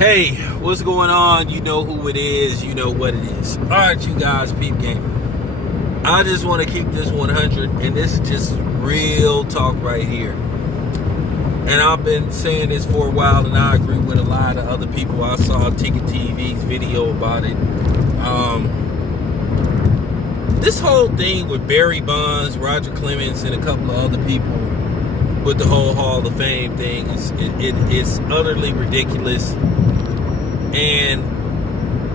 Hey, what's going on? You know who it is. You know what it is. All right, you guys, peep game. I just want to keep this 100, and this is just real talk right here. And I've been saying this for a while, and I agree with a lot of other people. I saw Ticket TV's video about it. This whole thing with Barry Bonds, Roger Clemens, and a couple of other people with the whole Hall of Fame thing it's utterly ridiculous. And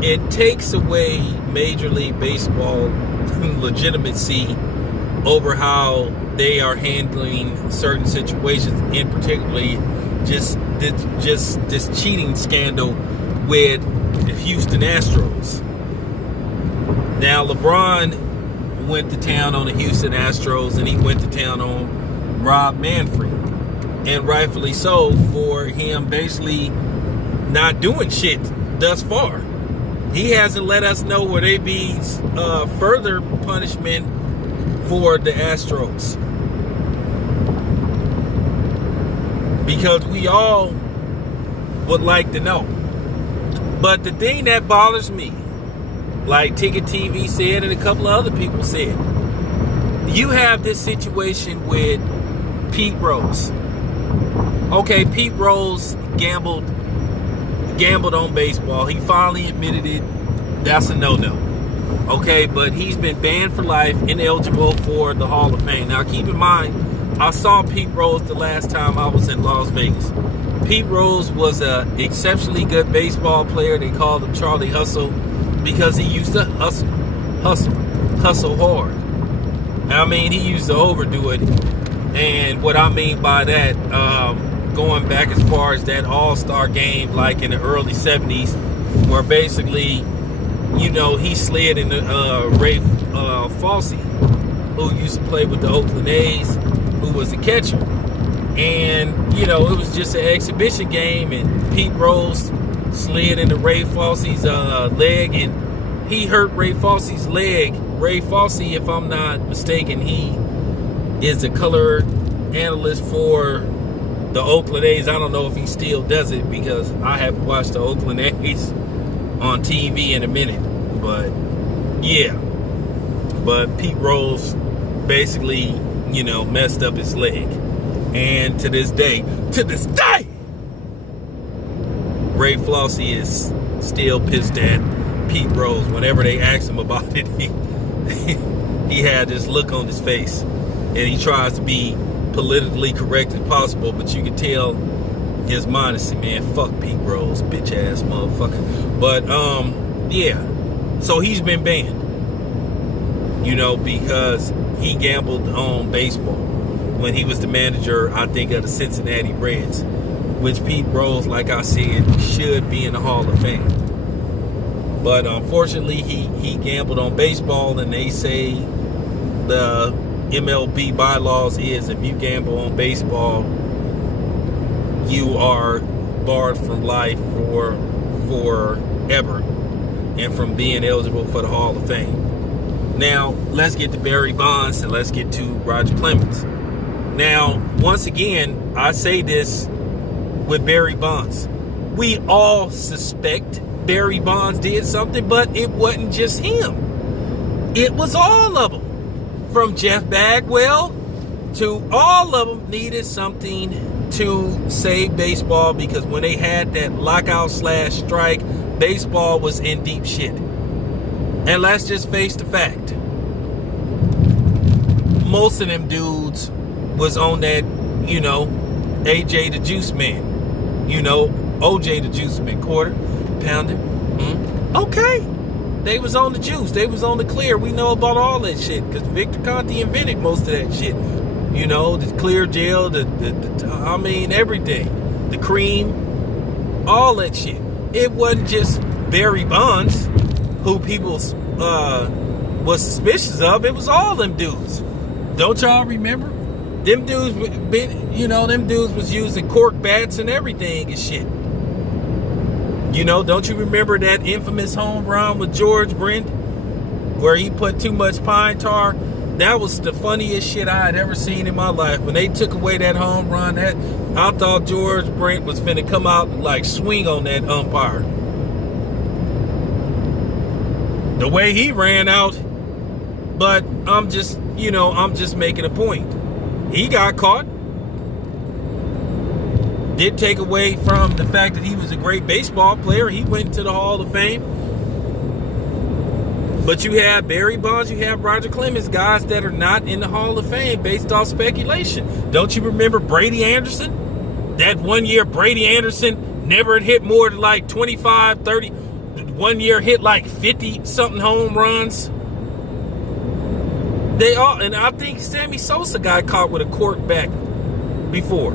it takes away Major League Baseball legitimacy over how they are handling certain situations, and particularly just this cheating scandal with the Houston Astros. Now, LeBron went to town on the Houston Astros, and he went to town on Rob Manfred, and rightfully so, for him basically not doing shit thus far. He hasn't let us know where they be further punishment for the Astros, because we all would like to know. But the thing that bothers me, like Ticket TV said and a couple of other people said, you have this situation with Pete Rose. Okay, Pete Rose gambled on baseball. He finally admitted it. That's a no-no. Okay, but he's been banned for life, ineligible for the Hall of Fame. Now, keep in mind, I saw Pete Rose the last time I was in Las Vegas. Pete Rose was an exceptionally good baseball player. They called him Charlie Hustle because he used to hustle hard. I mean, he used to overdo it. And what I mean by that, going back as far as that all-star game, like in the early 70s, where basically, you know, he slid into Ray Falsey, who used to play with the Oakland A's, who was a catcher. And, you know, it was just an exhibition game, and Pete Rose slid into Ray Falsey's leg, and he hurt Ray Falsey's leg. Ray Falsey, if I'm not mistaken, he is a color analyst for the Oakland A's. I don't know if he still does it, because I haven't watched the Oakland A's on TV in a minute. But yeah, but Pete Rose basically, you know, messed up his leg. And to this day, Ray Falsey is still pissed at Pete Rose. Whenever they ask him about it, he had this look on his face, and he tries to be politically correct as possible, but you can tell his mind is saying, man, fuck Pete Rose, bitch ass motherfucker. But yeah, so he's been banned, you know, because he gambled on baseball when he was the manager, I think, of the Cincinnati Reds, which Pete Rose, like I said, should be in the Hall of Fame. But unfortunately, he gambled on baseball, and they say the MLB bylaws is if you gamble on baseball, you are barred from life forever and from being eligible for the Hall of Fame. Now, let's get to Barry Bonds, and let's get to Roger Clemens. Now, once again, I say this with Barry Bonds. We all suspect Barry Bonds did something, but it wasn't just him. It was all of them. From Jeff Bagwell to all of them needed something to save baseball, because when they had that lockout/strike, baseball was in deep shit. And let's just face the fact, most of them dudes was on that, you know, AJ the Juice Man, you know, OJ the Juice Man, quarter pounder. Okay. They was on the juice. They was on the clear. We know about all that shit, because Victor Conte invented most of that shit. You know, the clear gel, I mean, everything. The cream, all that shit. It wasn't just Barry Bonds, who people was suspicious of. It was all them dudes. Don't y'all remember? Them dudes, them dudes was using cork bats and everything and shit. You know, don't you remember that infamous home run with George Brent, where he put too much pine tar That was the funniest shit I had ever seen in my life. When they took away that home run, I thought George Brent was finna come out and like swing on that umpire. The way he ran out, but I'm just making a point. He got caught. Did take away from the fact that he was a great baseball player. He went to the Hall of Fame. But you have Barry Bonds, you have Roger Clemens, guys that are not in the Hall of Fame based off speculation. Don't you remember Brady Anderson? That 1 year Brady Anderson never had hit more than like 25, 30. 1 year hit like 50-something home runs. And I think Sammy Sosa got caught with a cork back before.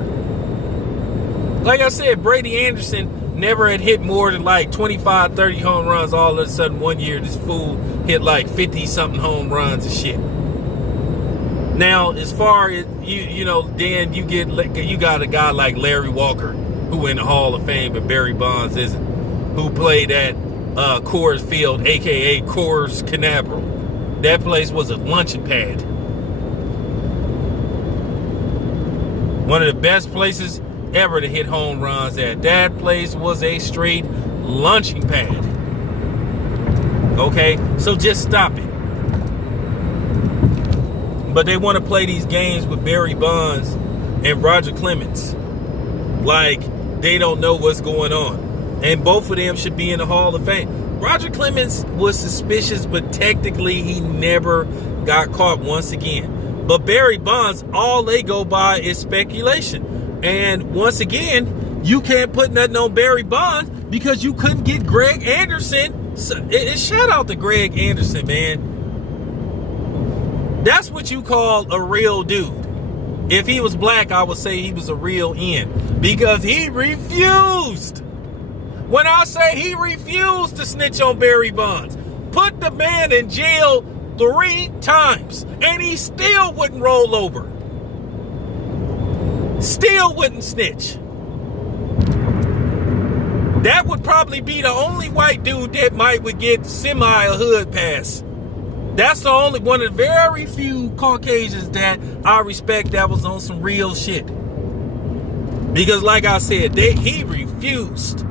Like I said, Brady Anderson never had hit more than like 25, 30 home runs. All of a sudden, 1 year, this fool hit like 50-something home runs and shit. Now, as far as, then you got a guy like Larry Walker, who in the Hall of Fame, but Barry Bonds isn't, who played at Coors Field, a.k.a. Coors Canaveral. That place was a luncheon pad. One of the best places ever to hit home runs at. That place was a straight lunching pad. Okay, so just stop it. But they want to play these games with Barry Bonds and Roger Clemens like they don't know what's going on. And both of them should be in the Hall of Fame. Roger Clemens was suspicious, but technically he never got caught once again. But Barry Bonds, all they go by is speculation. And once again, you can't put nothing on Barry Bonds because you couldn't get Greg Anderson. Shout out to Greg Anderson, man. That's what you call a real dude. If he was black, I would say he was a real N because he refused. When I say he refused to snitch on Barry Bonds, put the man in jail 3 times, and he still wouldn't roll over. Still wouldn't snitch. That would probably be the only white dude that would get semi a hood pass. That's the only one of the very few Caucasians that I respect that was on some real shit. Because like I said, he refused.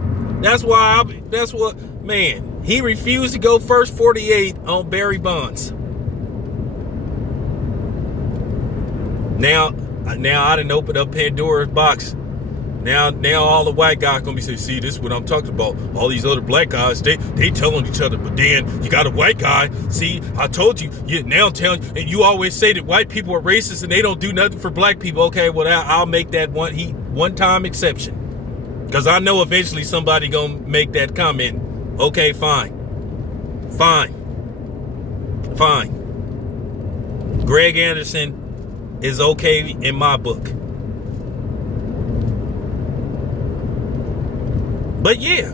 He refused to go first 48 on Barry Bonds. Now I done opened up Pandora's box. Now all the white guys gonna be saying, see, this is what I'm talking about. All these other black guys, they telling each other, but then you got a white guy. See, I told you. Now I'm telling you, and you always say that white people are racist and they don't do nothing for black people. Okay, well I'll make that one-time exception. Because I know eventually somebody gonna make that comment. Okay, fine. Greg Anderson is okay in my book. But yeah,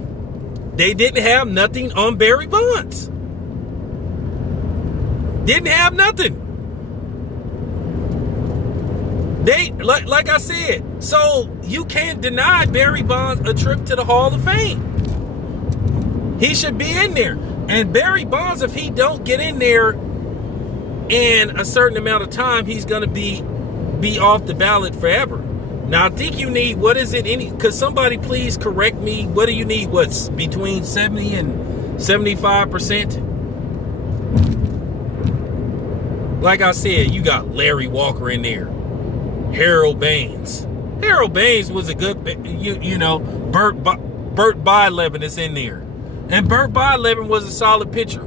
they didn't have nothing on Barry Bonds. Didn't have nothing. They, like I said, so you can't deny Barry Bonds a trip to the Hall of Fame. He should be in there. And Barry Bonds, if he don't get in there in a certain amount of time, he's going to be off the ballot forever. Now, I think you need, could somebody please correct me? What do you need? What's between 70 and 75%? Like I said, you got Larry Walker in there. Harold Baines. Harold Baines was a good, Bert Bylevin is in there. And Bert Bylevin was a solid pitcher.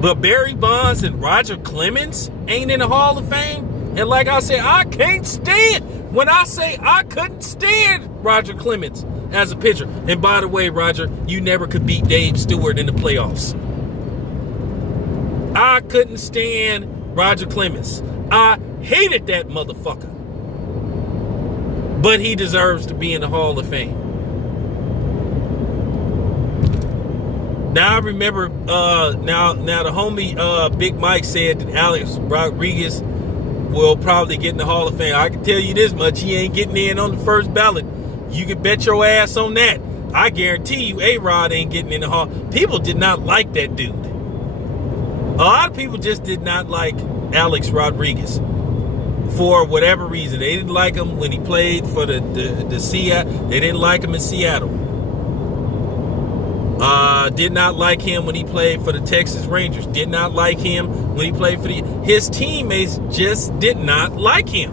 But Barry Bonds and Roger Clemens ain't in the Hall of Fame. And like I said, I can't stand. When I say I couldn't stand Roger Clemens as a pitcher. And by the way, Roger, you never could beat Dave Stewart in the playoffs. I couldn't stand Roger Clemens. I hated that motherfucker. But he deserves to be in the Hall of Fame. Now I remember, now the homie Big Mike said that Alex Rodriguez will probably get in the Hall of Fame. I can tell you this much, he ain't getting in on the first ballot. You can bet your ass on that. I guarantee you A-Rod ain't getting in the Hall. People did not like that dude. lot of people just did not like Alex Rodriguez for whatever reason. They didn't like him when he played for the Seattle. They didn't like him in Seattle. Did not like him when he played for the Texas Rangers. Did not like him when he played for his teammates just did not like him.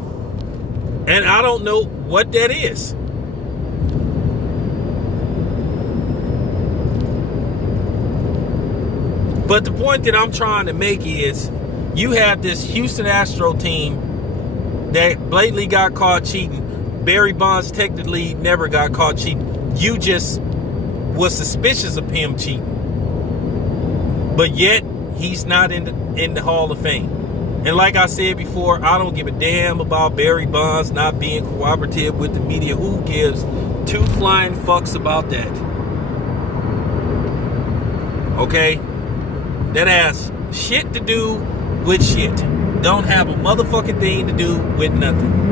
And I don't know what that is. But the point that I'm trying to make is you have this Houston Astros team that blatantly got caught cheating. Barry Bonds technically never got caught cheating. You just was suspicious of him cheating. But yet, he's not in the Hall of Fame. And like I said before, I don't give a damn about Barry Bonds not being cooperative with the media. Who gives two flying fucks about that? Okay? That has shit to do with shit. Don't have a motherfucking thing to do with nothing.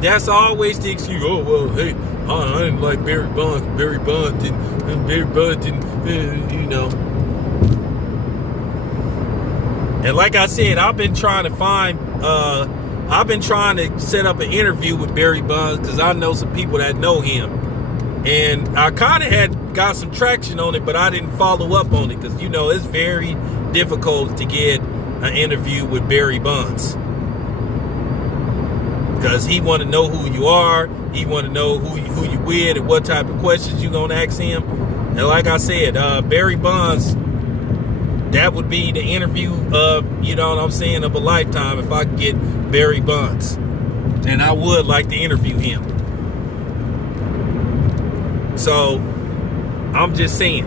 That's always the excuse. Oh, well, hey, I didn't like Barry Bonds. Barry Bonds didn't, you know. And like I said, I've been trying to set up an interview with Barry Bonds because I know some people that know him. And I kind of got some traction on it, but I didn't follow up on it because, you know, it's very difficult to get an interview with Barry Bonds. Because he want to know who you are. He want to know who you with and what type of questions you going to ask him. And like I said, Barry Bonds, that would be the interview of, you know what I'm saying, of a lifetime if I could get Barry Bonds. And I would like to interview him. So, I'm just saying,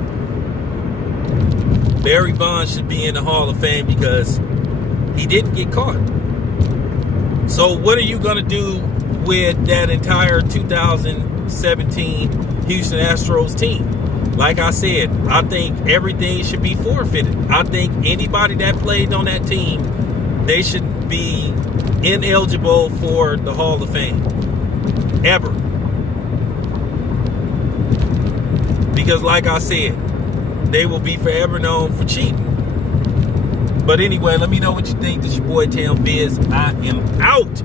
Barry Bonds should be in the Hall of Fame because he didn't get caught. So, what are you going to do with that entire 2017 Houston Astros team? Like I said, I think everything should be forfeited. I think anybody that played on that team, they should be ineligible for the Hall of Fame. Ever. Because like I said, they will be forever known for cheating. But anyway, let me know what you think. This is your boy Tam Biz. I am out.